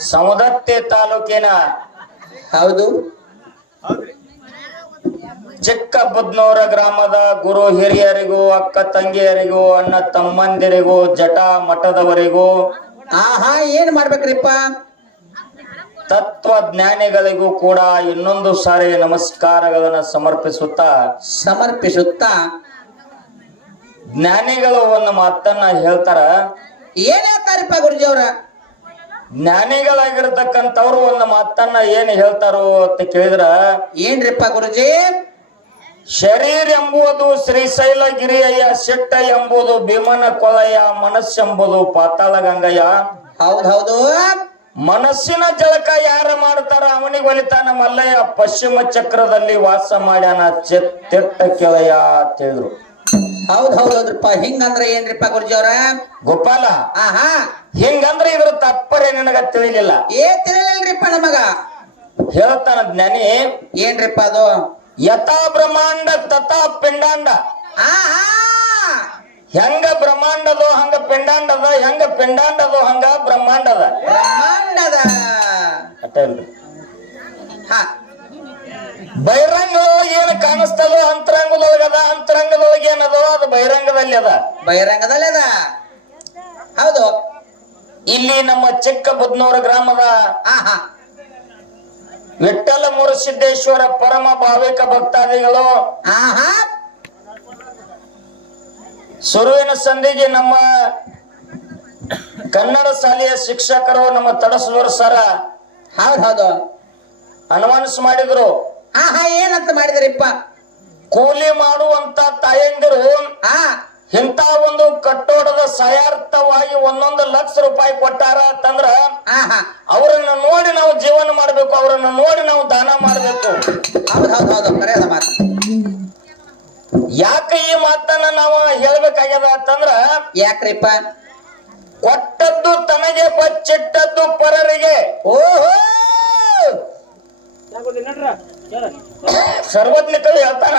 ಸವದತ್ತಿ ತಾಲೂಕಿನ ಹೌದು. ಚಿಕ್ಕ ಬುದ್ನೂರ ಗ್ರಾಮದ ಗುರು ಹಿರಿಯರಿಗೂ ಅಕ್ಕ ತಂಗಿಯರಿಗೂ ಅಣ್ಣ ತಮ್ಮಂದಿರಿಗೂ ಜಟ ಮಠದವರಿಗೂ ಆಹಾ ಏನ್ ಮಾಡ್ಬೇಕ್ರಿಪ್ಪ? ತತ್ವಜ್ಞಾನಿಗಳಿಗೂ ಕೂಡ ಇನ್ನೊಂದು ಸಾರಿ ನಮಸ್ಕಾರಗಳನ್ನು ಸಮರ್ಪಿಸುತ್ತಾ ಸಮರ್ಪಿಸುತ್ತಾ? ಜ್ಞಾನಿಗಳು ಒಂದು ಮಾತನ್ನ ಹೇಳ್ತಾರ. ಏನ್ ಹೇಳ್ತಾರಪ್ಪ ಗುರುಜಿ ಅವ್ರ ಜ್ಞಾನಿಗಳಾಗಿರ್ತಕ್ಕಂಥವ್ರು ಒಂದು ಮಾತನ್ನ ಏನ್ ಹೇಳ್ತಾರೋ ಅಂತ ಕೇಳಿದ್ರ ಏನ್ರಿಪ್ಪ ಗುರುಜಿ? ಶರೀರ್ ಎಂಬುದು ಶ್ರೀಶೈಲ ಗಿರಿಯಯ್ಯ ಸಿಟ್ಟ ಎಂಬುದು ಭೀಮನ ಕೊಲಯ್ಯ ಮನಸ್ಸೆಂಬುದು ಪಾತಾಳ ಗಂಗಯ್ಯ ಹೌದೌದು ಹೌದು. ಮನಸ್ಸಿನ ಜಳಕ ಯಾರ ಮಾಡ್ತಾರ ಅವನಿಗೆ ಒಲಿತಾನ ಮಲ್ಲಯ್ಯ ಪಶ್ಚಿಮ ಚಕ್ರದಲ್ಲಿ ವಾಸ ಮಾಡ್ಯಾನ ಚಿತ್ತ ಕೆಳಯ ಅಂತ ಹೇಳಿದ್ರು. ಹೌದ್ ಹೌದ್ ಹಿಂಗಂದ್ರೆ ಹಿಂಗಂದ್ರ ಏನ್ರಿಪ್ಪ ಗುರುಜಿ ಅವ್ರ? ಗೋಪಾಲ ಆಹಾ. ಹಿಂಗಂದ್ರೆ ಇದ್ರ ತಪ್ಪರೇ ನಿನಗ ತಿಳಿಲಿಲ್ಲ. ಏ ತಿಳಿಲಿಲ್ರಿಪ್ಪ ನಮಗ? ಹೇಳ್ತಾನ ಜ್ಞಾನಿ. ಏನ್ರಿಪ್ಪ ಅದು? ಯಥಾ ಬ್ರಹ್ಮಾಂಡ ತಥಾ ಪಿಂಡಾಂಡ. ಹೆಂಗ ಬ್ರಹ್ಮಾಂಡದೋ ಹಂಗ ಪಿಂಡಾಂಡದ ಹೆಂಗ ಪಿಂಡಾಂಡದೋ ಹಂಗ ಬ್ರಹ್ಮಾಂಡದ. ಬ್ರಹ್ಮಾಂಡದ? ಅಷ್ಟೇ ಏನ್ ಹಾ. ಬಹಿರಂಗದೊಳಗೆ ಏನು ಕಾಣಿಸ್ತದೋ ಅಂತರಂಗದೊಳಗದ ಅಂತರಂಗದೊಳಗೆ ಏನದೋ ಅದು ಬಹಿರಂಗದಲ್ಲಿ ಅದ. ಬಹಿರಂಗದಲ್ಲಿ ಅದ? ಹೌದು. ಇಲ್ಲಿ ನಮ್ಮ ಚಿಕ್ಕ ಬುದ್ನೂರ ಗ್ರಾಮದ ಆಹಾ ವಿಠ್ಠಲ ಮುರುಸಿದ್ದೇಶ್ವರ ಪರಮ ಭಾವಿಕ ಭಕ್ತಾದಿಗಳು. ಆಹಾ ಸುರುವಿನ ಸಂಧಿಗೆ ನಮ್ಮ ಕನ್ನಡ ಶಾಲೆಯ ಶಿಕ್ಷಕರು ನಮ್ಮ ತಡಸಲೂರು ಸರ. ಹೌದ್ ಅನೌನ್ಸ್ ಮಾಡಿದ್ರು. ಆಹಾ ಏನಂತ ಮಾಡಿದ್ರಿಪ್ಪ? ಕೂಲಿ ಮಾಡುವಂತ ತಾಯಂದಿರು ಆ ಇಂಥ ಒಂದು ಕಟ್ಟೋಡದ ಸಹಾರ್ಥವಾಗಿ ಒಂದೊಂದು ಲಕ್ಷ ರೂಪಾಯಿ ಕೊಟ್ಟಾರ ಅಂತಂದ್ರ ಅವರನ್ನ ನೋಡಿ ನಾವು ಜೀವನ ಮಾಡ್ಬೇಕು ಅವರನ್ನ ನೋಡಿ ನಾವು ದಾನ ಮಾಡಬೇಕು. ಮಾತು. ಯಾಕೆ ಈ ಮಾತನ್ನ ನಾವು ಹೇಳ್ಬೇಕಾಗ್ಯದ ಅಂತಂದ್ರ ಯಾಕ್ರಿಪ್ಪ? ಕೊಟ್ಟದ್ದು ತನಗೆ ಬಚ್ಚಿಟ್ಟದ್ದು ಪರರಿಗೆ ಓಹೋ ಸರ್ವಜ್ಞಕಳು ಹೇಳ್ತಾನ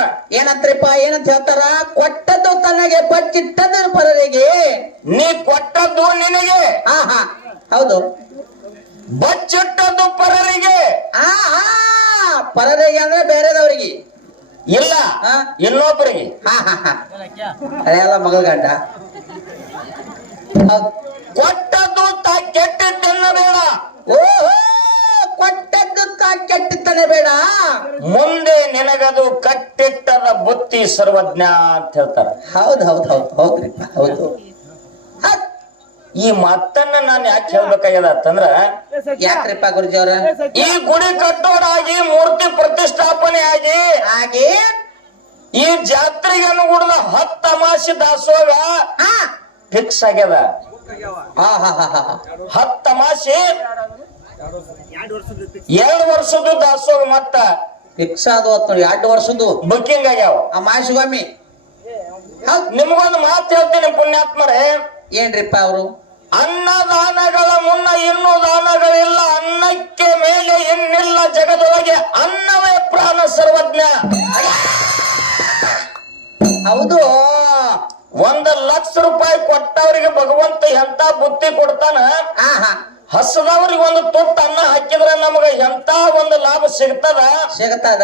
ಏನಂತ್ರಿಪ್ಪ ಏನಂತ ಹೇಳ್ತಾರ? ಕೊಟ್ಟದ್ದು ತನಗೆ ಪಚ್ಚಿಟ್ಟದ್ದು ಪರರಿಗೆ. ನೀ ಕೊಟ್ಟದ್ದು ನಿನಗೆ. ಹಾ ಹಾ. ಹೌದು. ಬಚ್ಚಿಟ್ಟದ್ದು ಪರರಿಗೆ. ಆಹಾ ಪರರಿಗೆ ಅಂದ್ರೆ ಬೇರೆದವರಿಗೆ. ಇಲ್ಲ ಹಾ? ಇನ್ನೊಬ್ಬರಿಗೆ. ಹಾ ಹಾ ಹಾ. ಅಲ್ಲ ಮಗಳ ಗಂಡ. ಕೊಟ್ಟದ್ದು ತಾ ಕೆಟ್ಟ ತಿನ್ನಬೇಡ ಓಹೋ ಕೊಟ್ಟದ್ದು ತಾ ಕೆಟ್ಟತನ ಬೇಡ ಮುಂದೆ ನಿನಗದು ಕಟ್ಟಿಟ್ಟದ ಬುತ್ತಿ ಸರ್ವಜ್ಞ ಅಂತ ಹೇಳ್ತಾರ. ಹೌದ್ ಹೌದ್ ಹೌದ್ ಹೌದ್ರಿಪ್ಪ ಹೌದು. ಈ ಮತ್ತನ್ನ ನಾನು ಯಾಕೆ ಹೇಳ್ಬೇಕಾಗ್ಯದ ಅಂತಂದ್ರ ಯಾಕ್ರಿಪ್ಪ ಗುರುಜಿ ಅವ್ರ ಈ ಗುಡಿ ಕಟ್ಟೋರಾಗಿ ಮೂರ್ತಿ ಪ್ರತಿಷ್ಠಾಪನೆ ಆಗಿ ಹಾಗೆ? ಈ ಜಾತ್ರೆಗೆ ಅನುಗುಣದ ಹತ್ತ ಅಮಾಸಿ ದಾಸೋಗ ಫಿಕ್ಸ್ ಆಗ್ಯದ. ಹಾ ಹಾ ಹಾ ಹಾ. ಹತ್ತ ಅಮಾಸಿ ಎರಡು ವರ್ಷದ್ದು ದಾಸೋಗ ಮತ್ತ ಫಿಕ್ಸ್ ಅದು ನೋಡಿ ಎರಡು ವರ್ಷದ್ದು ಬುಕ್ಕಿಂಗ್ ಆಗ್ಯಾವ. ಆ ಮಾಶಿಸ್ವಾಮಿ ಹೌದ್ ನಿಮ್ಗೊಂದು ಮಾತು ಹೇಳ್ತೀನಿ ಪುಣ್ಯಾತ್ಮರೇ. ಏನ್ರಿಪ್ಪ ಅವರು? ಅನ್ನದಾನಗಳ ಮುನ್ನ ಇನ್ನೂ ದಾನಗಳಿಲ್ಲ ಅನ್ನಕ್ಕೆ ಮೇಲೆ ಇನ್ನಿಲ್ಲ ಜಗದೊಳಗೆ ಅನ್ನವೇ ಪ್ರಾಣ ಸರ್ವಜ್ಞ. ಹೌದು. ಒಂದ್ ಲಕ್ಷ ರೂಪಾಯಿ ಕೊಟ್ಟವರಿಗೆ ಭಗವಂತ ಎಂತ ಬುತ್ತಿ ಕೊಡ್ತಾನ? ಹಾ ಹಾ ಹಸದವ್ರಿಗೆ ಒಂದು ತುತ್ತ ಅನ್ನ ಹಾಕಿದ್ರೆ ನಮಗ ಎಂತ ಒಂದು ಲಾಭ ಸಿಗ್ತದ? ಸಿಗತದ.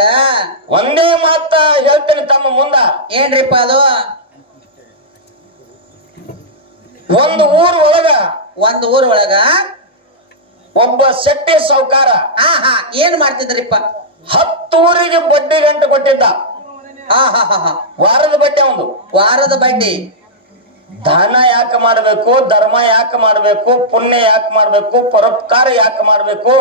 ಒಂದೇ ಮಾತ ಹೇಳ್ತೀನಿ ತಮ್ಮ ಮುಂದ. ಏನ್ರಿಪ್ಪ ಅದು? ಒಂದು ಊರ್ ಒಳಗ. ಒಂದು ಊರ್ ಒಳಗ? ಒಬ್ಬ ಶೆಟ್ಟಿ ಸಾವುಕಾರ. ಹಾ ಹಾ ಏನ್ ಮಾಡ್ತಿದ್ರಿಪ್ಪ? ಹತ್ತು ಊರಿಗೆ ಬಡ್ಡಿ ಗಂಟೆ ಕೊಟ್ಟಿದ್ದ. ಹಾ ಹಾ ಹಾ ಹಾ. ವಾರದ ಬಡ್ಡಿ ಅವನು ವಾರದ ಬಡ್ಡಿ. ದಾನ ಯಾಕೆ ಮಾಡ್ಬೇಕು ಧರ್ಮ ಯಾಕೆ ಮಾಡ್ಬೇಕು ಪುಣ್ಯ ಯಾಕೆ ಮಾಡ್ಬೇಕು ಪರೋಪಕಾರ ಯಾಕೆ ಮಾಡ್ಬೇಕು?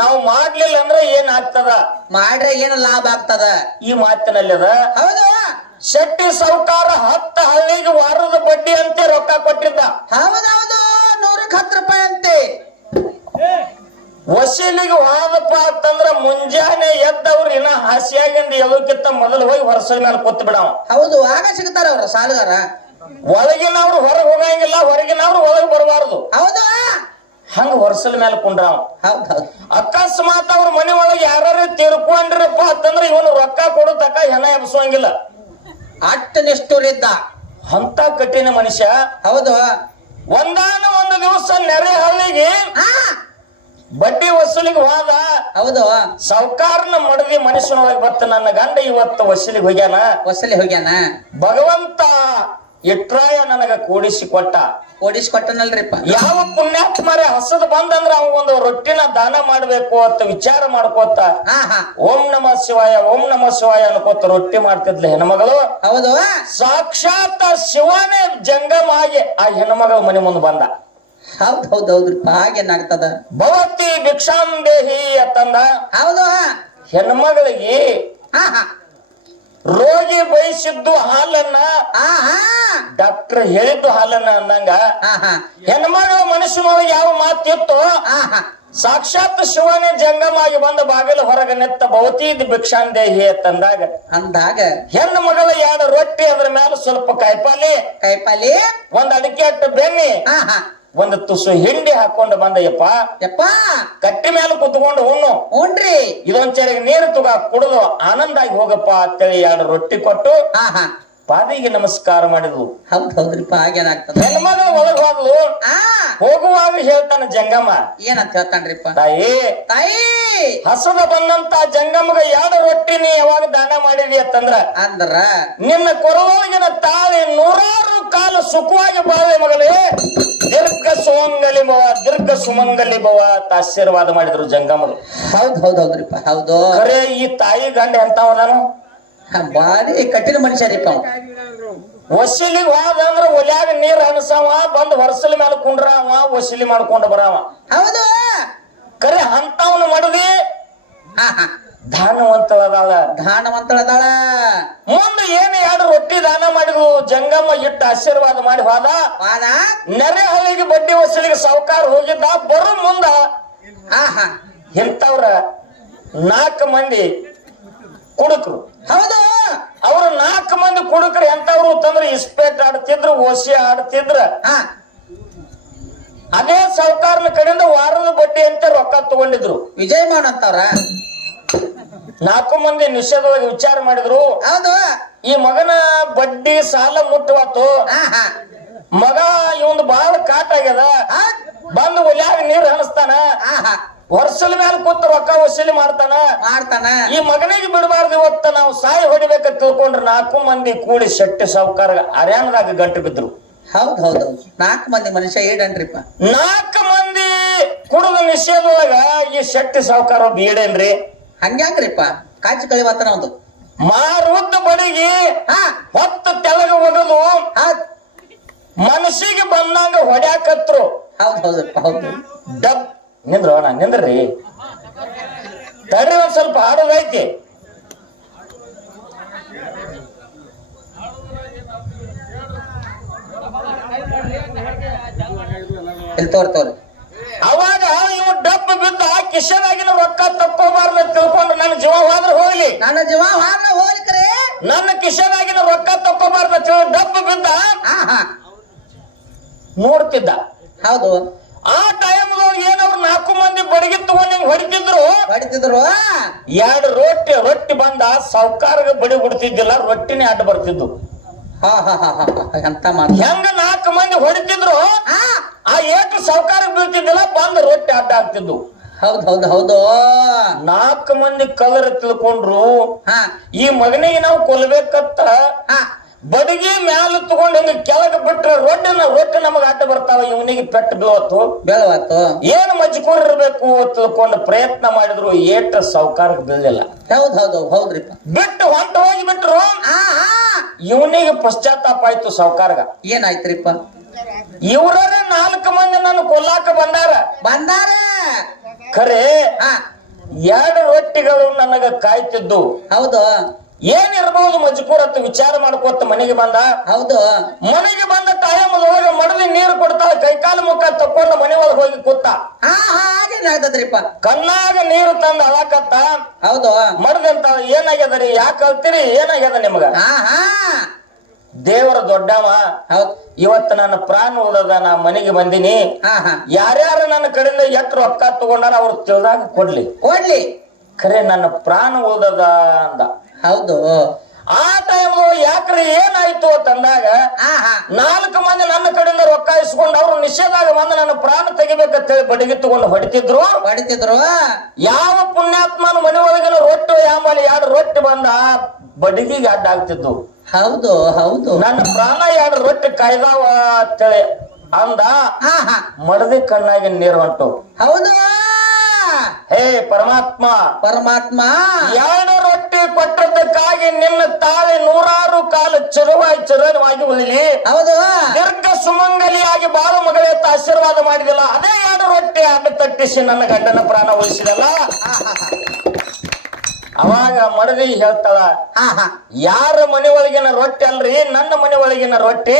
ನಾವು ಮಾಡ್ಲಿಲ್ಲ ಅಂದ್ರೆ ಏನ್ ಆಗ್ತದ? ಮಾಡ್ರೆ ಏನ್ ಲಾಭ ಆಗ್ತದ? ಈ ಮಾತಿನಲ್ಲಿದ ಹೌದು. ಶೆಟ್ಟಿ ಸೌಕಾರ ಹತ್ತ ಹಳ್ಳಿಗೆ ವಾರದ ಬಡ್ಡಿ ಅಂತೆ ರೊಕ್ಕ ಕೊಟ್ಟಿದ್ದ. ಹೌದೌದು ನೂರಕ್ಕೆ ಹತ್ತು ರೂಪಾಯಿ ಅಂತೆ. ವಸೀಲಿಗೆ ವಾದಪ್ಪ ಅಂತಂದ್ರ ಮುಂಜಾನೆ ಎದ್ದವ್ರು ಇನ್ನ ಹಾಸಿಯಾಗಿಂದ ಎದಕ್ಕಿಂತ ಮೊದಲು ಹೋಗಿ ಹೊರಸದ ಮೇಲೆ ಕೂತ್ ಬಿಡವ ಹೌದು ಆಗ ಸಿಗ್ತಾರ ಅವ್ರ ಸಾಲಗಾರ. ಒಳಗಿನವ್ರು ಹೊರಗೆ ಹೋಗಂಗಿಲ್ಲ ಹೊರಗಿನವ್ರು ಒಳಗೆ ಬರಬಾರದು. ಹೌದು. ಹಂಗ ಹೊರಸಲ ಮೇಲೆ ಕುಂಡ್ರಾವ ಅಕಸ್ಮಾತ್ ಅವ್ರ ಮನೆ ಒಳಗೆ ಯಾರು ತಿರ್ಕೊಂಡ್ರಪ್ಪ ಅಂತಂದ್ರ ಇವನು ರೊಕ್ಕ ಕೊಡು ತಕ ಹೆಣ ಎಬ್ಸೋಂಗಿಲ್ಲ. ಅಟ್ಟ ನಿಷ್ಠುರಿದ್ದ. ಅಂತ ಕಠಿಣ ಮನುಷ್ಯ. ಹೌದು. ಒಂದಾನ ಒಂದು ದಿವಸ ನೆರೆ ಹಳ್ಳಿಗೆ ಬಡ್ಡಿ ವಸೂಲಿಗೆ ಹೋದ. ಹೌದು. ಸಾವುಕಾರನ ಮಡದಿ ಮನುಷ್ಯನೊಳಗೆ ಬತ್ತ ನನ್ನ ಗಂಡ ಇವತ್ತು ವಸೂಲಿಗೆ ಹೋಗ್ಯಾನ. ವಸೂಲಿ ಹೋಗ್ಯಾನ. ಭಗವಂತ ಇಟ್ರಾಯ ನನಗ ಕೂಡಿಸಿ ಕೊಟ್ಟ ಯಾವ ಪುಣ್ಯಾತ್ಮರೇ ಹಸದ್ ಬಂದಂದ್ರ ಒಂದು ರೊಟ್ಟಿನ ದಾನ ಮಾಡ್ಬೇಕು ಅಂತ ವಿಚಾರ ಮಾಡ್ಕೋತ ಹಾ ಹಾ ಓಂ ನಮ ಶಿವಾಯ ಓಂ ನಮ ಶಿವಾಯ ಅನ್ಕೋತ ರೊಟ್ಟಿ ಮಾಡ್ತಿದ್ಲ ಹೆಣ್ಮಗಳು. ಹೌದು. ಸಾಕ್ಷಾತ್ ಆ ಶಿವನೇ ಜಂಗಮ ಆಗಿ ಆ ಹೆಣ್ಮಗಳ ಮನೆ ಮುಂದೆ ಬಂದ. ಹೌದ್ ಹೌದ್ ಹೌದ್ರಿಪ್ಪ. ಹಾಗೇನಾಗ್ತದ? ಭವತಿ ಭಿಕ್ಷಾಂ ದೇಹಿ ಅಂತಂದ ಹೌದು ಹೆಣ್ಮಗಳಿಗೆ ಹಾ ಹಾ ರೋಗಿ ಬಯಸಿದ್ದು ಹಾಲನ್ನ ಡಾಕ್ಟರ್ ಹೇಳಿದ್ದು ಹಾಲನ್ನ ಅಂದಂಗ ಹೆಣ್ಮಗಳ ಮನುಷ್ಯನೊಳಗೆ ಯಾವ ಮಾತಿತ್ತು ಸಾಕ್ಷಾತ್ ಶಿವನೇ ಜಂಗಮಾಗಿ ಬಂದ ಬಾಗಿಲು ಹೊರಗೆ ನೆತ್ತ ಭವತೀದ್ ಭಿಕ್ಷಾಂದೇಹಿ ಅಂತಂದಾಗ ಅಂದಾಗ ಹೆಣ್ಣು ಮಗಳ ಎರಡು ರೊಟ್ಟಿ ಅದ್ರ ಮೇಲೆ ಸ್ವಲ್ಪ ಕಾಯ್ಪಾಲಿ ಕೈಪಾಲಿ ಒಂದ್ ಅಡಿಕೆ ಅಟ್ಟು ಬೆನ್ನಿ ಒಂದು ತುಸು ಹಿಂಡಿ ಹಾಕೊಂಡು ಬಂದಯ್ಯಪ್ಪ. ಯಪ್ಪ. ಕಟ್ಟಿ ಮೇಲೆ ಕುತ್ಕೊಂಡು ಉಣ್ಣು. ಉಣ್ರಿ. ಇದೊಂದ್ ಚೆರಿಗೆ ನೀರು ತುಗ ಕುಡಿದು ಆನಂದಾಗಿ ಹೋಗಪ್ಪ ಅಂತೇಳಿ ಎರಡು ರೊಟ್ಟಿ ಕೊಟ್ಟು ಪಾದಿಗೆ ನಮಸ್ಕಾರ ಮಾಡಿದ್ವು. ಹೌದ್ ಹೌದ್ರಿಪ್ಪ ಹಾಗೇನಾಗ್ತದೆ? ಹೆಣ್ಮಗಳು ಒಳಗ್ ಹೋದ್ಲು. ಹೋಗುವಾಗ ಹೇಳ್ತಾನ ಜಂಗಮ ಏನಂತ ಹೇಳ್ತಾನ್ರಿಪ್ಪ? ತಾಯಿ. ತಾಯಿ. ಹಸದ ಬಂದಂತ ಜಂಗಮಗ ಎರಡು ರೊಟ್ಟಿ ನೀ ಯಾವಾಗ ದಾನ ಮಾಡಿದಿ ಅಂತಂದ್ರ ಅಂದ್ರ. ನಿನ್ನ ಕೊರವೊಳಗಿನ ತಾಳೆ ನೂರಾರು ಕಾಲು ಸುಖವಾಗಿ ಬಾಳೆ ಮಗಳೇ. ದೀರ್ಘ ಸುಮಂಗಲಿ ಭವ ದೀರ್ಘ ಸುಮಂಗಲಿ ಭವ ಅಂತ ಆಶೀರ್ವಾದ ಮಾಡಿದ್ರು ಜಂಗಮರು ಹೌದ್ ಹೌದ್ ಹೌದ್ರಿಪ್ಪ ಹೌದು. ಅರೇ ಈ ತಾಯಿ ಗಂಡ ಎಂತವ ನಾನು? ಬಾರಿ ಕಠಿಣ ಮನುಷ್ಯರಿಪ್ಪ ಅವ. ವಸೂಲಿಗೆ ಹೋದ ಅಂದ್ರ ಒಲ್ಯಾಗ ನೀರ್ ಅನಸವ ಬಂದ್ ವರ್ಷಲ ಮೇಲೆ ಕುಂಡ್ರವ ವಸೂಲಿ ಮಾಡ್ಕೊಂಡು ಬರವ. ಹೌದು. ಕರೆ ಅಂತವನು ಮಡದಿ. ಹಾ ಹಾ. ದಾನವಂತಳದಾಳ. ದಾನವಂತಳದಾಳ. ಮುಂದೆ ಏನು ಎರಡು ರೊಟ್ಟಿ ದಾನ ಮಾಡಿದ್ರು ಜಂಗಮ್ಮ ಇಟ್ಟು ಆಶೀರ್ವಾದ ಮಾಡಿ ಹೋದ. ನೆರೆ ಹಳ್ಳಿಗೆ ಬಡ್ಡಿ ವಸೂಲಿಗೆ ಸಾವುಕಾರ ಹೋಗಿದ್ದ ಬರೋ ಮುಂದ. ಆಹಾ. ಇಂಥವ್ರ ನಾಲ್ಕು ಮಂದಿ ಕುಡುಕರು. ಹೌದು. ಅವ್ರು ನಾಲ್ಕು ಮಂದಿ ಕುಡುಕರು ಎಂತವ್ರು ತಂದ್ರೆ ಇಸ್ಪೇಟ್ ಆಡ್ತಿದ್ರು ಓಸಿ ಆಡ್ತಿದ್ರ. ಅದೇ ಸಾವುಕಾರನ ಕಡೆಯಿಂದ ವಾರದ ಬಡ್ಡಿ ಅಂತ ರೊಕ್ಕ ತಗೊಂಡಿದ್ರು. ವಿಜಯಮಾನ್ ಅಂತವ್ರ? ನಾಲ್ಕು ಮಂದಿ ನಿಷೇಧವಾಗಿ ವಿಚಾರ ಮಾಡಿದ್ರು. ಹೌದು. ಈ ಮಗನ ಬಡ್ಡಿ ಸಾಲ ಮುಟ್ಟುವತ್ತು ಮಗ ಇವಂದು ಬಾಳ ಕಾಟ ಆಗ್ಯದ. ಬಂದು ಒಲ್ಯಾಗ ನೀರ್ ಹಣಸ್ತಾನ ವರ್ಷದ ಮೇಲೆ ಕೂತ ರೊಕ್ಕ ವಸೂಲಿ ಮಾಡ್ತಾನ. ಮಾಡ್ತಾನ. ಈ ಮಗನಿಗೆ ಬಿಡಬಾರ್ದು ಇವತ್ತ ನಾವು ಸಾಯಿ ಹೊಡಿಬೇಕ ತಿಳ್ಕೊಂಡ್ರೆ ನಾಲ್ಕು ಮಂದಿ ಕೂಡಿ ಶೆಟ್ಟಿ ಸಾವುಕಾರ ಅರ್ಯಾಣದಾಗ ಗಂಟು ಬಿದ್ರು. ಹೌದ್ ಹೌದ್ ನಾಲ್ಕು ಮಂದಿ ಮನುಷ್ಯ ಏಡನ್ರಿಪ್ಪ ನಾಲ್ಕು ಮಂದಿ ಕುಡಿದ ನಿಷೇಧದೊಳಗ ಈ ಶೆಟ್ಟಿ ಸಾವುಕಾರ ಬೀಡೇನ್ರಿ ಹಂಗ್ಯಾಂಗ್ರಿಪ್ಪ ಕಾಚಿ ಕಳಿವತ್ತನ ಒಂದು. ಮಾರುದ್ದ ಬಡಿಗೆ ಹಾ. ಹೊತ್ತು ತೆಳಗ ಒಡದು ಹೌದ್. ಮನಸ್ಸಿಗೆ ಬಂದಂಗ ಹೊಡ್ಯಾಕತ್ರು. ಹೌದು ಹೌದಪ್ಪ ಹೌದು ಡಬ್. ನಿಂದ್ರು ಅಣ್ಣ ನಿಂದ್ರಿ. ತಡಿ ಒಂದ್ ಸ್ವಲ್ಪ ಹಾಡೋದೈತಿ ಇಲ್ಲಿ ತೋರ್ ತೋರಿ. ಅವಾಗ ಇವ್ ಡಬ್ಬ ಬಿದ್ದ ಕಿಶನಾಗಿನ ರೊಕ್ಕ ತಕ್ಕೊಬಾರ್ದು ತಿಳ್ಕೊಂಡು ನನ್ನ ಜೀವ ಹೋದ್ರೆ ಹೋಗ್ಲಿ. ನನ್ನ ಜೀವ ಹಾರ್ನ ಹೋಲಿಕ್ರೆ ನನ್ನ ಕಿಶನಾಗಿನ ರೊಕ್ಕ ತಕ್ಕೋಬಾರ್ದು ತಿಳ್ಕೊಂಡು ಡಬ್ ಡಬ್ಬ ಬಿದ್ದ? ಹಾ ಹಾ. ನೋಡ್ತಿದ್ದ. ಹೌದು. ಆ ಟೈಮ್ ಏನವ್ರು ನಾಲ್ಕು ಮಂದಿ ಬಡಗಿ ತಗೊಂಡ್ ಹಿಂಗ್ ಹೊಡಿತಿದ್ರು? ಹೊಡಿತಿದ್ರು. ಎರಡು ರೊಟ್ಟಿ ರೊಟ್ಟಿ ಬಂದ ಸಾವುಕಾರಗೆ ಬಡಿ ಬಿಡ್ತಿದ್ದಿಲ್ಲ ರೊಟ್ಟಿನೇ ಅಡ್ಡ ಹಾ ಎಂತ ಹೆಂಗ ನಾಲ್ಕು ಮಂದಿ ಹೊಡಿತಿದ್ರು ಆ ಏಕ ಸಾವುಕಾರ ಬೀಳ್ತಿದ್ದಿಲ್ಲ ಬಂದ್ ರೊಟ್ಟಿ ಅಡ್ಡ ಆಗ್ತಿದ್ವು. ಹೌದ್ ಹೌದ್ ಹೌದು. ನಾಲ್ಕು ಮಂದಿ ಕಲರ್ ತಿಳ್ಕೊಂಡ್ರು ಹಾ. ಈ ಮಗನಿಗೆ ನಾವು ಕೊಲ್ಬೇಕತ್ತ ಹಾ. ಬಡಗಿ ಮ್ಯಾಲ ತಗೊಂಡ್ ಹಿಂಗ ಕೆಳಗ ಬಿಟ್ರೆ ರೊಟ್ಟಿನ ರೊಟ್ಟಿ ನಮಗ ಅಡ್ಡ ಬರ್ತಾವ ಇವನಿಗೆ ಪೆಟ್ಟು ಬೀಳತ್ತು. ಬೆಳವತ್ತು. ಏನು ಮಜ್ಕೂರ್ ಇರಬೇಕು ತಿಳ್ಕೊಂಡು ಪ್ರಯತ್ನ ಮಾಡಿದ್ರು ಏಟ ಸಾವುಕಾರಕ್ಕೆ ಬೀಳಲಿಲ್ಲ. ಹೌದು ಹೌದು ಹೌದ್ರಿಪ್ಪ ಬಿಟ್ಟು ಹೊಂಟ ಹೋಗಿ ಬಿಟ್ರು. ಹಾ ಹಾ ಇವನಿಗೆ ಪಶ್ಚಾತ್ತಾಪ ಆಯ್ತು ಸೌಕಾರಗ ಏನಾಯ್ತ್ರಿಪ್ಪ? ಇವರ ನಾಲ್ಕು ಮಂದಿ ನನ್ನ ಕೊಲ್ಲಾಕ ಬಂದಾರ. ಬಂದಾರ. ಖರೆ ಹಾ. ಎರಡು ರೊಟ್ಟಿಗಳು ನನಗ ಕಾಯ್ತಿದ್ದು. ಹೌದು. ಏನಿರ್ಬಹುದು ಮಜ್ಕೂರ್ ಅಂತ ವಿಚಾರ ಮಾಡ್ಕೋತ ಮನೆಗೆ ಬಂದ. ಹೌದು. ಮನೆಗೆ ಬಂದ ಟೈಮದೊಳಗೆ ಮಡದಿ ನೀರು ಕೊಡ್ತಾ ಕೈಕಾಲು ಮುಖ ತಕ್ಕೊಂಡು ಮನೆ ಒಳಗೆ ಹೋಗಿ ಕೂತ. ಹಾಗೇನಾಗ್ತದ್ರಿಪ್ಪ ಕಣ್ಣಾಗ ನೀರು ತಂದ ಅಳಕತ್ತ. ಹೌದು. ಮಡದಂತ ಏನಾಗ್ಯದರಿ ಯಾಕೆ ಕಲ್ತೀರಿ? ಏನಾಗ್ಯದ ನಿಮಗ? ದೇವರ ದೊಡ್ಡವ. ಇವತ್ತು ನನ್ನ ಪ್ರಾಣ ಉಳದ ನಾ ಮನೆಗೆ ಬಂದಿನಿ. ಯಾರ್ಯಾರು ನನ್ನ ಕಡೆಯಿಂದ ಎಷ್ಟು ರೊಕ್ಕ ತಗೊಂಡಾರ ಅವ್ರು ತಿಳ್ದಾಗ ಕೊಡ್ಲಿ. ಕೊಡ್ಲಿ. ಖರೆ ನನ್ನ ಪ್ರಾಣ ಉಳ್ದದ ಅಂದ. ಹೌದು. ಆ ಟೈಮ್ ಯಾಕ್ರಿ ಏನಾಯ್ತು ಅಂತಂದಾಗ ನಾಲ್ಕು ಮಂದಿ ನನ್ನ ಕಡೆಯಿಂದ ರೊಕ್ಕ ಇಸ್ಕೊಂಡು ಅವ್ರು ನಿಷೇಧಾಗ ಬಂದು ನನ್ನ ಪ್ರಾಣ ತೆಗಿಬೇಕಂತ ಹೇಳಿ ಬಡಿಗೆ ತಗೊಂಡು ಹೊಡಿತಿದ್ರು. ಹೊಡಿತಿದ್ರು. ಯಾವ ಪುಣ್ಯಾತ್ಮನ ಮನೆ ಒಳಗಿನ ರೊಟ್ಟಿ ಆಮೇಲೆ ಎರಡು ರೊಟ್ಟಿ ಬಂದ ಬಡಗಿಗೆ ಬಡಿಗೆಗೆ ಅಡ್ಡ ಆಗ್ತಿದ್ದು ಹೌದು ಹೌದು. ನನ್ನ ಪ್ರಾಣ ಎರಡು ರೊಟ್ಟಿ ಕಾಯ್ದಾವ ಅಂತೇಳಿ ಅಂದ. ಮಡದಿ ಕಣ್ಣಾಗಿ ನೀರು ಹೊಂಟು. ಹೌದು. ಹೇ ಪರಮಾತ್ಮ. ಪರಮಾತ್ಮ. ಎರಡು ರೊಟ್ಟಿ ಕೊಟ್ಟದ್ದಕ್ಕಾಗಿ ನಿನ್ನ ತಾಳೆ ನೂರಾರು ಕಾಲ ಚರವಾಗಿ ಚಿರವಾಗಿ ಉಳಿಲಿ. ಹೌದು. ದೀರ್ಘ ಸುಮಂಗಲಿಯಾಗಿ ಬಾಳು ಮಗಳತ್ತ ಆಶೀರ್ವಾದ ಮಾಡಿದಿಲ್ಲ ಅದೇ ಎರಡು ರೊಟ್ಟಿ ಅಡ್ಡ ತಟ್ಟಿಸಿ ನನ್ನ ಗಂಡನ ಪ್ರಾಣ ಉಳಿಸಿದಲ್ಲ. ಅವಾಗ ಮಡದಿ ಹೇಳ್ತಾಳ ಯಾರ ಮನೆ ಒಳಗಿನ ರೊಟ್ಟಿ ಅಲ್ರಿ? ನನ್ನ ಮನೆ ಒಳಗಿನ ರೊಟ್ಟಿ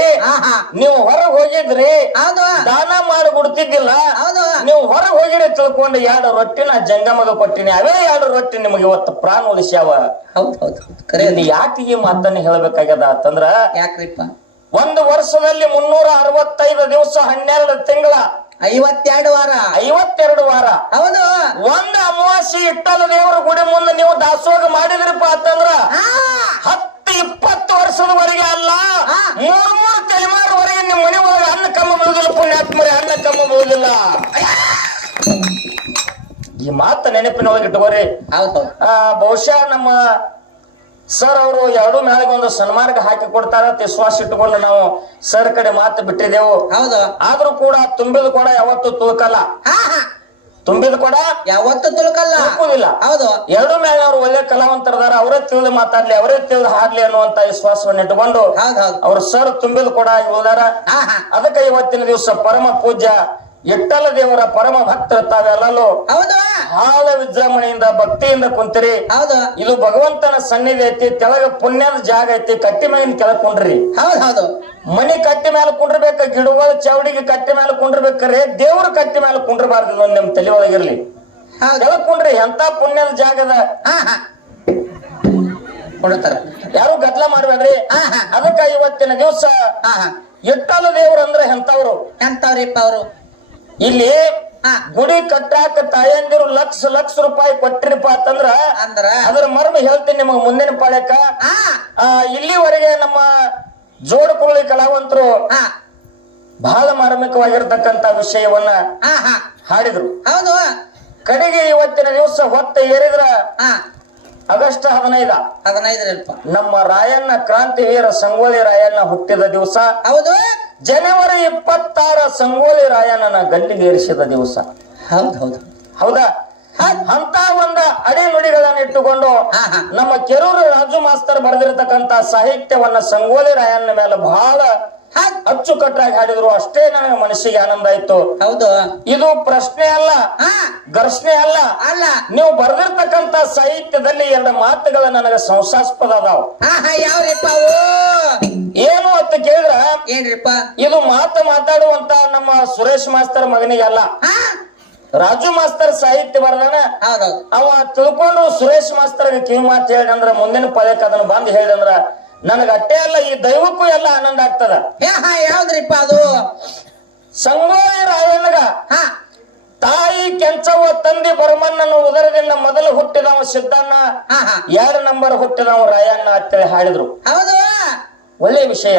ನೀವು ಹೊರಗೆ ಹೋಗಿದ್ರಿ? ದಾನ ಮಾಡಿ ಬಿಡ್ತಿದ್ದಿಲ್ಲ ನೀವು ಹೊರಗೆ ಹೋಗಿರಿ ತಿಳ್ಕೊಂಡು ಎರಡು ರೊಟ್ಟಿನ ಜಂಗಮಗ ಕೊಟ್ಟಿನಿ. ಅವೇ ಎರಡು ರೊಟ್ಟಿ ನಿಮಗೆ ಇವತ್ತು ಪ್ರಾಣ ಉಳಿಸ್ಯಾವ. ಹೌದು ಹೌದು ಹೌದು. ಯಾಕೆ ಈ ಮಾತನ್ನ ಹೇಳ್ಬೇಕಾಗ್ಯದ ಅಂತಂದ್ರ ಯಾಕ್ರಿಪ್ಪ? ಒಂದು ವರ್ಷದಲ್ಲಿ ಮುನ್ನೂರ ಅರವತ್ತೈದು ದಿವಸ ಹನ್ನೆರಡು ತಿಂಗಳ ಐವತ್ತೆರಡು ವಾರ. ಐವತ್ತೆರಡು ವಾರ. ಹೌದು. ಒಂದ್ ಅಮಾವಾಸ್ಯೆ ಇಟ್ಟದ ದೇವರ ಗುಡಿ ಮುಂದೆ ನೀವು ದಾಸೋಗ ಮಾಡಿದ್ರಪ್ಪ ಅಂತಂದ್ರ ಹತ್ತು ಇಪ್ಪತ್ತು ವರ್ಷದವರೆಗೆ ಅಲ್ಲ. ಮೂರ್ ಮೂರ್ ತಲೆಮಾರವರೆಗೆ ನಿಮ್ಮ ಮನೆ ಒಳಗೆ ಅನ್ನ ಕಮ್ಮ ಬರುದಿಲ್ಲ ಪುಣ್ಯಾತ್ಮರಿ ಅನ್ನ ಕಮ್ಮ ಬರುದಿಲ್ಲ. ಈ ಮಾತು ನೆನಪಿನೊಳಗೆ ಇಟ್ಕೋರಿ. ಹೌದು ಹೌದು. ಆ, ಬಹುಶಃ ನಮ್ಮ ಸರ್ ಅವರು ಎರಡು ಮೇಳಗೆ ಒಂದು ಸನ್ಮಾರ್ಗ ಹಾಕಿ ಕೊಡ್ತಾರ ವಿಶ್ವಾಸ ಇಟ್ಟುಕೊಂಡು ನಾವು ಸರ್ ಕಡೆ ಮಾತು ಬಿಟ್ಟಿದ್ದೆವು. ಹೌದು. ಆದ್ರೂ ಕೂಡ ತುಂಬಿದ ಕೂಡ ಯಾವತ್ತು ತುಳುಕಲ್ಲ. ತುಂಬಿದ ಕೂಡ ಯಾವತ್ತು ತುಳುಕಲ್ಲ. ಹಾಕುದಿಲ್ಲ ಹೌದು. ಎರಡು ಮೇಲೆ ಅವ್ರು ಒಳ್ಳೆ ಕಲಾವಂತರದಾರ ಅವರೇ ತಿಳಿದು ಮಾತಾಡ್ಲಿ ಅವರೇ ತಿಳಿದು ಹಾಡ್ಲಿ ಅನ್ನುವಂತ ವಿಶ್ವಾಸವನ್ನು ಇಟ್ಟುಕೊಂಡು ಅವ್ರ ಸರ್ ತುಂಬಿದ ಕೂಡ ಹಾ. ಅದಕ್ಕೆ ಇವತ್ತಿನ ದಿವಸ ಪರಮ ಪೂಜ್ಯ ಇಟ್ಟಲ ದೇವರ ಪರಮ ಭಕ್ತರ ತಾವೆಲ್ಲರೂ ಹೌದು. ಆಳ ವಿಜೃಂಭಣೆಯಿಂದ ಭಕ್ತಿಯಿಂದ ಕುಂತಿರಿ. ಹೌದು. ಇದು ಭಗವಂತನ ಸನ್ನಿಧಿ ಐತಿ ತೆಳಗ ಪುಣ್ಯದ ಜಾಗ ಐತಿ ಕಟ್ಟಿ ಮೇಲಿನ ಕೆಳಗ್ ಕುಂಡ್ರಿ. ಹೌದು ಹೌದು. ಮನಿ ಕಟ್ಟಿ ಮೇಲೆ ಕುಂಡ್ರಬೇಕ ಗಿಡಗಳ ಚೌಡಿಗೆ ಕಟ್ಟಿ ಮೇಲೆ ಕುಂಡ್ರಬೇಕಾರೆ ದೇವ್ರ ಕಟ್ಟಿ ಮೇಲೆ ಕುಂಡ್ರಬಾರ್ದು ನಿಮ್ ತಲೆ ಒಳಗಿರ್ಲಿ ಕೆಳಗ್ ಕುಂಡ್ರಿ ಎಂತ ಪುಣ್ಯದ ಜಾಗದ ಕೊಡ್ತಾರ ಯಾರು ಗದ್ಲ ಮಾಡ್ಬೇಡ್ರಿ? ಅದಕ್ಕ ಇವತ್ತಿನ ದಿವಸ ಇಟ್ಟಲ ದೇವ್ರು ಅಂದ್ರೆ ಎಂತವ್ರು ಎಂತವ್ರಿಪ್ಪ ಅವರು? ಇಲ್ಲಿ ಗುಡಿ ಕಟ್ಟಾಕ ತಾಯಂದಿರು ಲಕ್ಷ ಲಕ್ಷ ರೂಪಾಯಿ ಕೊಟ್ಟಿರಪ್ಪ ಅಂತಂದ್ರ ಅಂದ್ರ? ಅದರ ಮರ್ಮ ಹೇಳ್ತೀನಿ ನಿಮಗ್ ಮುಂದಿನ ಪಾಳ್ಯಕ್ಕ. ಇಲ್ಲಿವರೆಗೆ ನಮ್ಮ ಜೋಡಕುರುಳಿ ಕಲಾವಂತರು ಹಾ. ಬಹಳ ಮಾರ್ಮಿಕವಾಗಿರ್ತಕ್ಕಂತ ವಿಷಯವನ್ನ ಹಾಡಿದ್ರು. ಹೌದು. ಕಡೆಗೆ ಇವತ್ತಿನ ದಿವಸ ಹೊತ್ತ ಏರಿದ್ರ ಹಾ. ಆಗಸ್ಟ್ ಹದಿನೈದ. ಹದಿನೈದರಲ್ಪ. ನಮ್ಮ ರಾಯಣ್ಣ ಕ್ರಾಂತಿ ವೀರ ಸಂಗೊಳ್ಳಿ ರಾಯಣ್ಣ ಹುಟ್ಟಿದ ದಿವಸ ಹೌದು. ಜನವರಿ ಇಪ್ಪತ್ತಾರ ಸಂಗೋಲಿ ರಾಯಣ್ಣನ ಗಲ್ಲಿಗೇರಿಸಿದ ದಿವಸ. ಹೌದು ಹೌದು. ಹೌದಾ? ಅಂತ ಒಂದ ಅಡಿ ನುಡಿಗಳನ್ನ ಇಟ್ಟುಕೊಂಡು ನಮ್ಮ ಕೆರೂರು ರಾಜು ಮಾಸ್ತರ್ ಬರೆದಿರತಕ್ಕಂತ ಸಾಹಿತ್ಯವನ್ನ ಸಂಗೋಲಿ ರಾಯಣ್ಣ ಮೇಲೆ ಬಹಳ ಅಚ್ಚುಕಟ್ಟಾಗಿ ಹಾಡಿದ್ರು ಅಷ್ಟೇ ನನಗೆ ಮನಸ್ಸಿಗೆ ಆನಂದ ಆಯ್ತು. ಹೌದು. ಇದು ಪ್ರಶ್ನೆ ಅಲ್ಲ. ಘರ್ಷಣೆ ಅಲ್ಲ. ಅಲ್ಲ. ನೀವು ಬರೆದಿರ್ತಕ್ಕಂತ ಸಾಹಿತ್ಯದಲ್ಲಿ ಎರಡು ಮಾತುಗಳ ನನಗೆ ಸಂಶಾಸ್ಪದ ಅದಾವ. ಯಾವ್ರಿಪ್ಪ ಏನು ಅಂತ ಕೇಳಿದ್ರ ಏನ್ರಿಪ್ಪ? ಇದು ಮಾತು ಮಾತಾಡುವಂತ ನಮ್ಮ ಸುರೇಶ್ ಮಾಸ್ತರ್ ಮಗನಿಗೆ ಅಲ್ಲ. ಹಾ. ರಾಜು ಮಾಸ್ತರ್ ಸಾಹಿತ್ಯ ಬರ್ದಾನ ಅವ ತಿಳ್ಕೊಂಡು ಸುರೇಶ್ ಮಾಸ್ತರ್ ಕಿವಿ ಮಾತು ಹೇಳಿದಂದ್ರ ಮುಂದಿನ ಪದಕ್ಕೆ ಅದನ್ನ ಬಂದ್ ಹೇಳಿದಂದ್ರ ನನಗ ಅಟ್ಟೆ ಅಲ್ಲ ಈ ದೈವಕ್ಕೂ ಎಲ್ಲ ಆನಂದ ಆಗ್ತದ. ಯಾವ್ದ್ರಿಪ್ಪ ಅದು? ಸಂಗೋಳಿ ರಾಯಣ್ಣಗ ಹಾ. ತಾಯಿ ಕೆಂಚವ್ವ ತಂದೆ ಬರಮಣ್ಣನ ಉದರದಿಂದ ಮೊದಲು ಹುಟ್ಟಿದವ ಸಿದ್ದಣ್ಣ ಎರಡು ನಂಬರ್ ಹುಟ್ಟಿದವ ರಾಯಣ್ಣ ಅಂತೇಳಿ ಹಾಡಿದ್ರು. ಹೌದು. ಒಳ್ಳೆ ವಿಷಯ.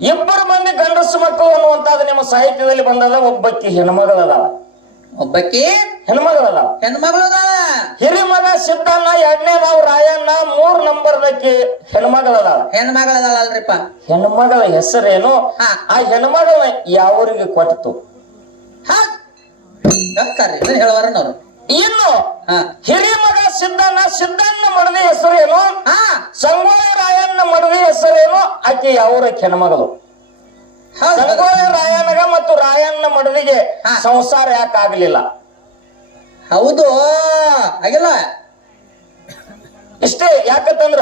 ಇಬ್ಬರು ಮಂದಿ ಗಂಡಸು ಮಕ್ಕಳು ಅನ್ನುವಂತ ನಿಮ್ಮ ಸಾಹಿತ್ಯದಲ್ಲಿ ಬಂದದ ಒಬ್ಬಕ್ಕಿ ಹೆಣ್ಮಗಳದಾವ ಒಬ್ಬಕ್ಕಿ ಹೆಣ್ಮಗಳಲ್ಲ. ಹೆಣ್ಮಗಳು. ಹಿರಿಮಗ ಸಿದ್ದಣ್ಣ ಎರಡನೇದಾವ್ ರಾಯಣ್ಣ ಮೂರ್ ನಂಬರ್ದಕ್ಕೆ ಹೆಣ್ಮಗಳದಾವ ಹೆಣ್ಮಗಳದಲ್ರಿಪ್ಪ ಹೆಣ್ಮಗಳ ಹೆಸರೇನು? ಹಾ. ಆ ಹೆಣ್ಮಗಳನ್ನ ಯಾವರಿಗೆ ಕೊಟ್ಟು ಹೇಳುವಾರನವ್ರು ಇನ್ನು ಹಿರಿಮಗ ಸಿದ್ದಣ್ಣ ಸಿದ್ದಣ್ಣ ಮಡದಿ ಹೆಸರೇನು? ಹಾ. ಸಂಗೊಳ್ಳಿ ರಾಯಣ್ಣ ಮಡದಿ ಹೆಸರೇನು? ಆಕೆ ಯಾವರ ಹೆಣ್ಮಗಳು. ಸಂಗೊಳ್ಳಿ ರಾಯಣ್ಣಗ ಮತ್ತು ರಾಯಣ್ಣ ಮಡದಿಗೆ ಹಾ. ಸಂಸಾರ ಯಾಕೆ ಆಗ್ಲಿಲ್ಲ? ಹೌದು. ಆಗಿಲ್ಲ. ಇಷ್ಟೇ ಯಾಕಂತಂದ್ರ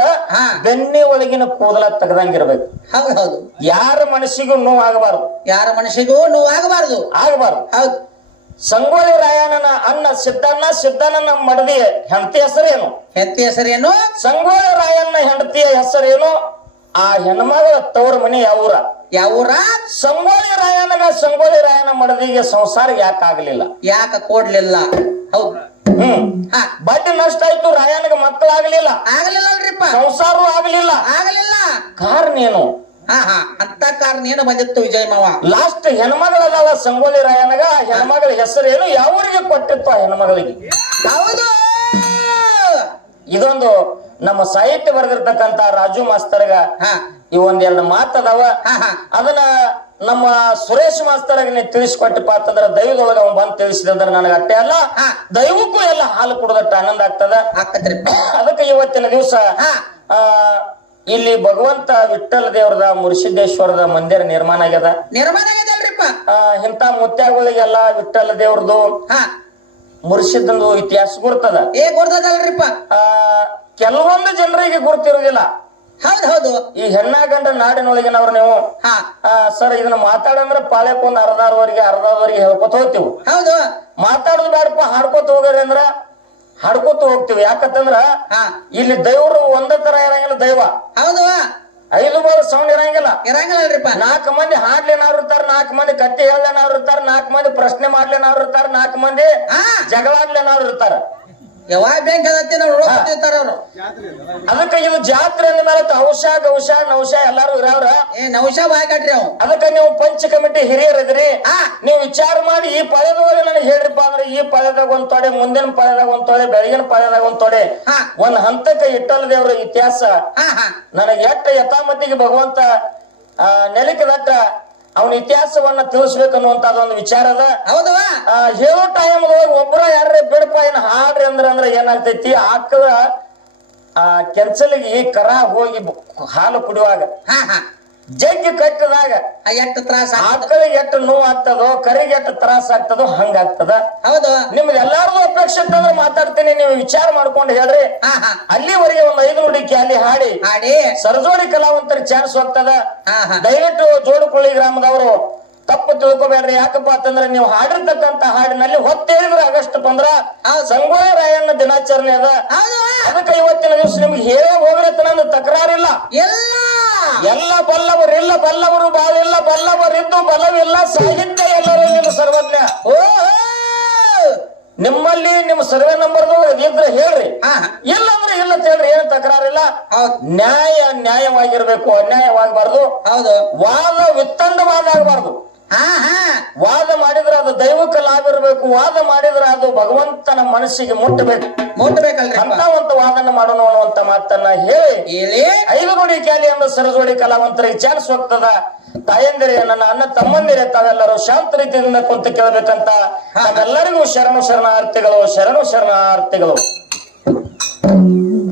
ಬೆನ್ನೆ ಒಳಗಿನ ಕೂದಲ ಇರಬೇಕು ಹೌದು ಹೌದು. ಯಾರ ಮನಸ್ಸಿಗೂ ನೋವಾಗಬಾರದು. ಯಾರ ಮನಸ್ಸಿಗೂ ನೋವಾಗಬಾರದು. ಆಗಬಾರ್ದು. ಆಗಬಾರದು ಹೌದು. ಸಂಗೊಳ್ಳಿ ರಾಯಣ್ಣನ ಅಣ್ಣ ಸಿದ್ದಣ್ಣ ಸಿದ್ದಣ್ಣನ ಮಡದಿ ಹೆಂಡತಿ ಹೆಸರೇನು? ಹೆಂಡತಿ ಹೆಸರೇನು? ಸಂಗೊಳ್ಳಿ ರಾಯಣ್ಣ ಹೆಂಡತಿಯ ಹೆಸರೇನು? ಆ ಹೆಣ್ಮಗಳ ತವರ ಮನೆ ಯಾವೂರ ಯಾವೂರ ಸಂಗೋಳಿ ರಾಯನಗ ಸಂಗೋಳಿ ರಾಯನ ಮಡದಿಗೆ ಸಂಸಾರ ಯಾಕೆ ಆಗ್ಲಿಲ್ಲ? ಯಾಕ ಕೊಡ್ಲಿಲ್ಲ? ಹೌದು. ಹ್ಮ್. ಬಡ್ಡಿ ನಷ್ಟ ಆಯ್ತು ರಾಯನಗ ಮಕ್ಕಳಾಗ್ಲಿಲ್ಲ ಆಗಲಿಲ್ಲ. ಅಲ್ರಿಪ್ಪ ಸಂಸಾರ ಆಗ್ಲಿಲ್ಲ. ಆಗಲಿಲ್ಲ. ಕಾರಣ ಏನು? ಅಂತ ಕಾರಣ ಏನು ಬಂದಿತ್ತು ವಿಜಯ್ ಮಾವ? ಲಾಸ್ಟ್ ಹೆಣ್ಮಗಳಲ್ಲ ಸಂಗೋಲಿ ರಾಯನಗ ಹೆಣ್ಮಗಳ ಹೆಸರೇನು ಯಾವೂರಿಗೆ ಕೊಟ್ಟಿತ್ತು ಆ ಹೆಣ್ಮಗಳಿಗೆ? ಹೌದು. ಇದೊಂದು ನಮ್ಮ ಸಾಹಿತ್ಯ ಬರೆದಿರ್ತಕ್ಕಂತ ರಾಜು ಮಾಸ್ತರ್ಗ ಈ ಒಂದೆರಡು ಮಾತದವ. ಅದನ್ನ ನಮ್ಮ ಸುರೇಶ್ ಮಾಸ್ತರ್ಗ ನೀವು ತಿಳಿಸ್ಕೊಟ್ಟಪ್ಪ ಅಂತಂದ್ರ ದೈವದೊಳಗ ಅವ್ನು ಬಂದ್ ತಿಳಿಸಿದ್ರ ನನಗ ಅಟ್ಟೆ ಅಲ್ಲ. ದೈವಕ್ಕೂ ಎಲ್ಲ ಹಾಲು ಕುಡ್ದಟ್ಟ ಆನಂದ ಆಗ್ತದ. ಅದಕ್ಕೆ ಇವತ್ತಿನ ದಿವಸ ಆ ಇಲ್ಲಿ ಭಗವಂತ ವಿಠ್ಠಲ ದೇವ್ರದ ಮುರುಸಿದ್ದೇಶ್ವರದ ಮಂದಿರ ನಿರ್ಮಾಣ ಆಗ್ಯದ. ನಿರ್ಮಾಣ ಆಗೈತಲ್ರಿಪ್ಪ ಇಂತ ಇಂಥ ಮುತ್ಯಾಗಳಿಗೆಲ್ಲ ವಿಠ್ಠಲ ದೇವ್ರದು ಹಾ. ಮುರುಸಿದಂದು ಇತಿಹಾಸ ಗುರ್ತದ. ಏ ಗುರ್ತದಲ್ರಿಪ್ಪ. ಆ ಕೆಲವೊಂದು ಜನರಿಗೆ ಗುರುತಿರುವುದಿಲ್ಲ. ಹೌದು ಹೌದು. ಈ ಹೆಣ್ಣ ಗಂಡ ನಾಡಿನೊಳಗಿನವ್ರು ನೀವು ಹಾ. ಆ ಸರ್ ಇದನ್ನ ಮಾತಾಡಂದ್ರ ಪಾಳ್ಯಕ್ಕೆ ಒಂದ್ ಅರ್ಧಾರ್ವರೆಗೆ ಅರ್ಧಾರ್ವರೆಗೆ ಹೇಳ್ಕೊತ ಹೋಗ್ತಿವಿ. ಹೌದು. ಮಾತಾಡೋದು ಬೇಡಪ್ಪ ಹಾಡ್ಕೊತ ಹೋಗ್ರಿ ಅಂದ್ರ ಹಾಡ್ಕೊತ ಹೋಗ್ತೀವಿ. ಯಾಕಂತಂದ್ರ ಹಾ. ಇಲ್ಲಿ ದೇವ್ರು ಒಂದೇ ತರ ಇರಂಗಿಲ್ಲ ದೈವ. ಹೌದು. ಐದು ಬಾಲ್ ಸೌಂಡ್ ಇರಂಗಿಲ್ಲ. ಇರಂಗಿಲ್ಲರಿಪ್ಪ ನಾಲ್ಕು ಮಂದಿ ಹಾಡ್ಲೇನಾರು ಇರ್ತಾರ ನಾಲ್ಕು ಮಂದಿ ಕತ್ತಿ ಹೇಳ್ದೇನಾರು ಇರ್ತಾರ ನಾಲ್ಕು ಮಂದಿ ಪ್ರಶ್ನೆ ಮಾಡ್ಲೇನಾರು ಇರ್ತಾರ ನಾಲ್ಕು ಮಂದಿ ಹಾ. ಜಗಳಾಡ್ಲೇನಾರು ಇರ್ತಾರ. ಯಾವಾಗ ಬ್ಯಾಂಕ್ ಅದತ್ತೆ ನಾವು ನೋಡ್ಕೊತಿರ್ತಾರ ಅವ್ರು. ಅದಕ್ಕೆ ಜಾತ್ರೆ ಅಂದ ಮೇಲೆ ಔಷಾ ಗೌಷ ನೌಷ ಎಲ್ಲಾರು ಇರವ್ರ? ಏ ನೌಶ ಬಾಯ್ ಕಟ್ರಿ ಅವ್ ಅದಕ್ಕೆ ನೀವು ಪಂಚ ಕಮಿಟಿ ಹಿರಿಯರಿದ್ರಿ. ಆ ನೀವು ವಿಚಾರ ಮಾಡಿ ಈ ಪದದೊಳಗೆ ನನಗೆ ಹೇಳ್ರಿಪ್ಪ ಅಂದ್ರೆ ಈ ಪದದಾಗ ಒಂದ್ ತೊಡೆ ಮುಂದಿನ ಪದದಾಗ ಒಂದ್ ತೊಡೆ ಬೆಳಗಿನ ಪದದಾಗ ಒಂದ್ ತೊಡೆ. ಒಂದ್ ಹಂತಕ್ಕೆ ಇಟ್ಟಲ್ ದೇವ್ರ ಇತಿಹಾಸ. ನನಗೆ ಎಟ್ಟ ಯಥಾಮತಿಗೆ ಭಗವಂತ ಆ, ನೆಲಕ್ಕಿದಟ್ಟ ಅವನ ಇತಿಹಾಸವನ್ನ ತಿಳಿಸ್ಬೇಕು ಅನ್ನುವಂತ ಒಂದು ವಿಚಾರ ಅದ. ಹೌದವ ಆ, ಹೇಳೋ ಟೈಮ್ ಒಬ್ಬರ ಯಾರೇ ಬಿಡಪ್ಪ ಏನ್ ಹಾಡ್ರಿ ಅಂದ್ರ ಅಂದ್ರ ಏನಾಗ್ತೈತಿ? ಆಕಳ ಆ ಕೆಂಚಲಿಗೆ ಕರ ಹೋಗಿ ಹಾಲು ಕುಡಿಯುವಾಗ ಜಗ್ಗಿ ಕಟ್ಟಿದಾಗ ಎಷ್ಟು ತ್ರಾಸ ಆಕಳಿಗೆ ಎಷ್ಟು ನೋವು ಆಗ್ತದೋ ಕರಿಗೆ ಎಷ್ಟು ತ್ರಾಸ ಆಗ್ತದೋ ಹಂಗಾಗ್ತದ. ಹೌದು. ನಿಮ್ಗೆ ಎಲ್ಲಾರ್ದು ಅಪೇಕ್ಷೆ ಇತ್ತಂದ್ರೆ ಮಾತಾಡ್ತೀನಿ ನೀವು ವಿಚಾರ ಮಾಡ್ಕೊಂಡು ಹೇಳ್ರಿ. ಅಲ್ಲಿವರೆಗೆ ಒಂದ್ ಐದು ನುಡಿಕೆ ಅಲ್ಲಿ ಹಾಡಿ. ಹಾಡಿ. ಸರಜೋಡಿ ಕಲಾವಂತರ ಚಾನ್ಸ್ ಹೋಗ್ತದ. ದಯವಿಟ್ಟು ಜೋಡುಕೊಳ್ಳಿ ಗ್ರಾಮದವರು. ತಪ್ಪು ತಿಳ್ಕೊಬೇಡ್ರಿ. ಯಾಕಪ್ಪ ಅಂತಂದ್ರೆ ನೀವು ಹಾಡಿರ್ತಕ್ಕಂತ ಹಾಡಿನಲ್ಲಿ ಹೊತ್ತೇಳಿದ್ರೆ ಆಗಸ್ಟ್ ಬಂದ್ರ ಆ ಸಂಗೊಳ್ಳಿ ರಾಯಣ್ಣ ದಿನಾಚರಣೆ ಅದ. ಅದಕ್ಕೆ ಇವತ್ತಿನ ದಿವಸ ನಿಮ್ಗೆ ಹೇಳೇ ಹೋಗ್ರತ್ತ ನಂದು ತಕರಾರಿಲ್ಲ. ಎಲ್ಲ. ಎಲ್ಲ ಬಲ್ಲವರಿಲ್ಲ ಬಲ್ಲವರು ಬಾವಿಲ್ಲ ಬಲ್ಲವರಿದ್ದು ಬಲವಿಲ್ಲ ಸಾಹಿತ್ಯ ಎಲ್ಲರೂ ನಿಮ್ಮ ಸರ್ವಜ್ಞ. ಓ ನಿಮ್ಮಲ್ಲಿ ನಿಮ್ಮ ಸರ್ವೆ ನಂಬರ್ ಇದ್ರೆ ಹೇಳ್ರಿ. ಇಲ್ಲ ಅಂದ್ರೆ ಇಲ್ಲ ಹೇಳ್ರಿ ಏನು ತಕರಾರಿಲ್ಲ. ನ್ಯಾಯ ನ್ಯಾಯವಾಗಿರ್ಬೇಕು ಅನ್ಯಾಯವಾಗಬಾರ್ದು. ಹೌದು. ವಾದ ವಿತ್ತಂಡವಾದ ಆಗಬಾರ್ದು ವಾದ ಮಾಡಿದ್ರ ಅದು ದೈವಕ್ಕೆ ಲಾಭ ಇರಬೇಕು ವಾದ ಮಾಡಿದ್ರ ಅದು ಭಗವಂತನ ಮನಸ್ಸಿಗೆ ಮುಟ್ಟಬೇಕು. ಮುಟ್ಟಬೇಕಲ್ಲ ಅಂತ ವಾದನ ಮಾಡೋಣ ಅನ್ನುವಂತ ಮಾತನ್ನ ಹೇಳಿ. ಹೇಳಿ. ಐದು ಗುಡಿ ಕ್ಯಾಲಿ ಎಂಬ ಸರಜೋಡಿ ಕಲಾವಂತರಿಗೆ ಚಾನ್ಸ್ ಹೋಗ್ತದ. ತಾಯಂದಿರೇ ನನ್ನ ಅಣ್ಣ ತಮ್ಮಂದಿರೇ ತಾವೆಲ್ಲರೂ ಶಾಂತ ರೀತಿಯಿಂದ ಕುಂತು ಕೇಳಬೇಕಂತ. ನಾವೆಲ್ಲರಿಗೂ ಶರಣು ಶರಣಾರ್ಥಿಗಳು ಶರಣು ಶರಣಾರ್ಥಿಗಳು.